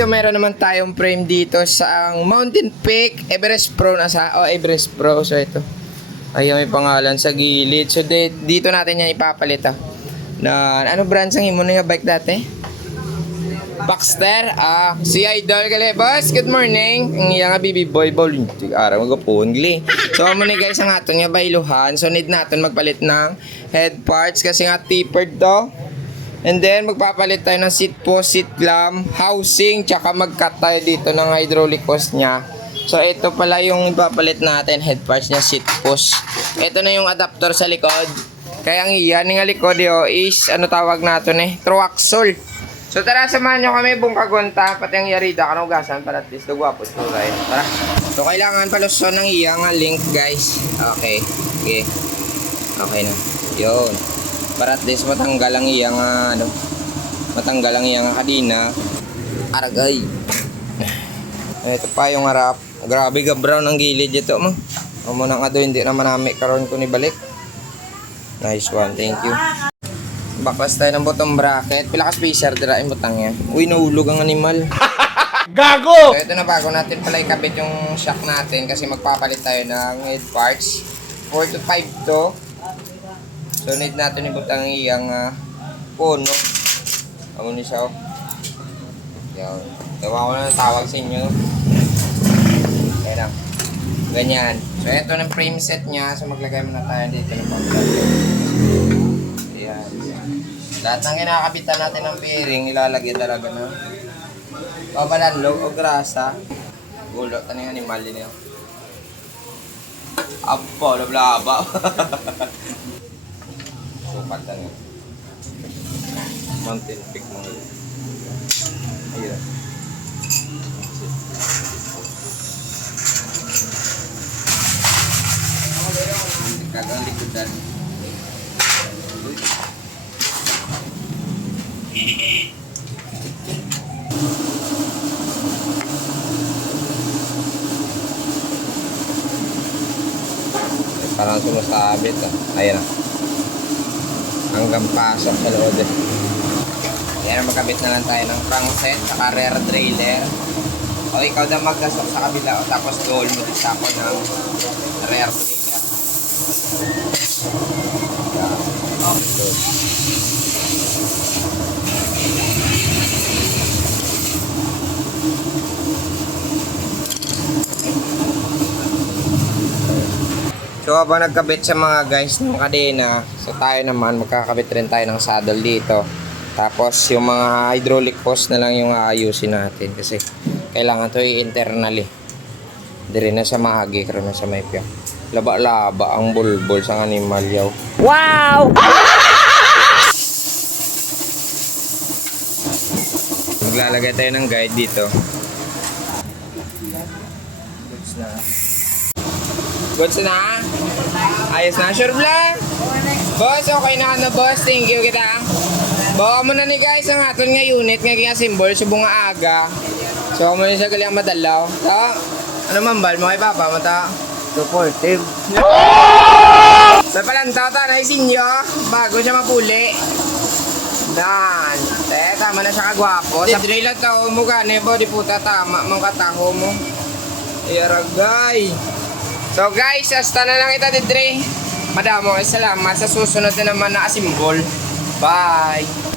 so meron naman tayong frame dito sa ang Mountain Peak Everest Pro Everest Pro. So ito. Ayun, may pangalan sa gilid. So dito natin yan ipapalit na ano brands ang imo na bike dati? Baxter. Si Idol gali. Boss, good morning. Ang iya nga BB boy ball. Araw magapon gli. So amo ni guys ang aton nga bayluhan. So need natin magpalit ng head parts kasi nga tapered to. And then, magpapalit tayo ng seat post, seat lamp, housing, tsaka mag-cut tayo dito ng hydraulic hose niya. So, ito pala yung ipapalit natin, head parts niya, seat post. Ito na yung adapter sa likod. Kaya ang iyan nga likod is, ano tawag natin Troaxol. So, tara, samahan nyo kami, bungkagunta, pati ang yarida, kanugasan, para at least nagwapos ko tayo. Tara. So, kailangan paluson ng iyang link, guys. Okay. Okay na. Yun. Para at least matanggal ang iyang kadina. Aragay. Ito pa yung harap. Grabe ka brown ang gilid ito mo. Amo nang ado hindi naman nami karon ko ni balik. Nice one, thank you. Baklas tayo ng bottom bracket. Pila ka spacer dira yung butang yan. Uy, nahulog ang animal. Gago! So ito na bago natin pala ikabit yung shock natin kasi magpapalit tayo ng head parts. 4 to 5 to. So need natin ibutang iyang puno. Amo ni siya. Yan. Ewan ko na tawag sa inyo. Kaya lang. Ganyan. So ito ng frame set niya. So maglagay muna tayo dito ng pang-plug. Ayan. Lahat ng kinakabitan natin ng bearing, ilalagay talaga na babalanlog o grasa. Gulot na yung animal din yun. Apo, lablaba. Sukat lang yun. Mountain Peak mga yun. Ayun. Kagang likodan. Parang sumasabit Ayan na. Hanggang pasok sa loob Ayan, magkabit na lang tayo ng crankset saka rear trailer. O ikaw na maggasok sa kabila tapos goal mo din sa ako ng rear trailer. Good. So habang nagkabit sa mga guys ng kadena, so tayo naman magkakabit rin tayo ng saddle dito. Tapos yung mga hydraulic hose na lang yung aayusin natin kasi kailangan to i-internally. Dire na sa mahagi, karon na sa may piyak. Laba-laba ang bulbul sa animal yaw. Wow! Maglalagay tayo ng guide dito. Goods na? Ayos na, sure vlog? Boss, okay na boss. Thank you kita. Bawa mo na ni guys ang aton nga unit nga symbol subong nga aga. So mo ni sa galing madalaw. Ta. Ano man bal mo kay papa mata? Supportive. Sa palanta ta na isinyo bago siya mapuli. Dan. Tama na siya kagwapo. Sa drill at tao mo gani bo di puta tama mong kataho mo. Iyaragay. So guys, hasta na lang ita didre. Madamo salamat sa susunod na naman na asimbol. Bye!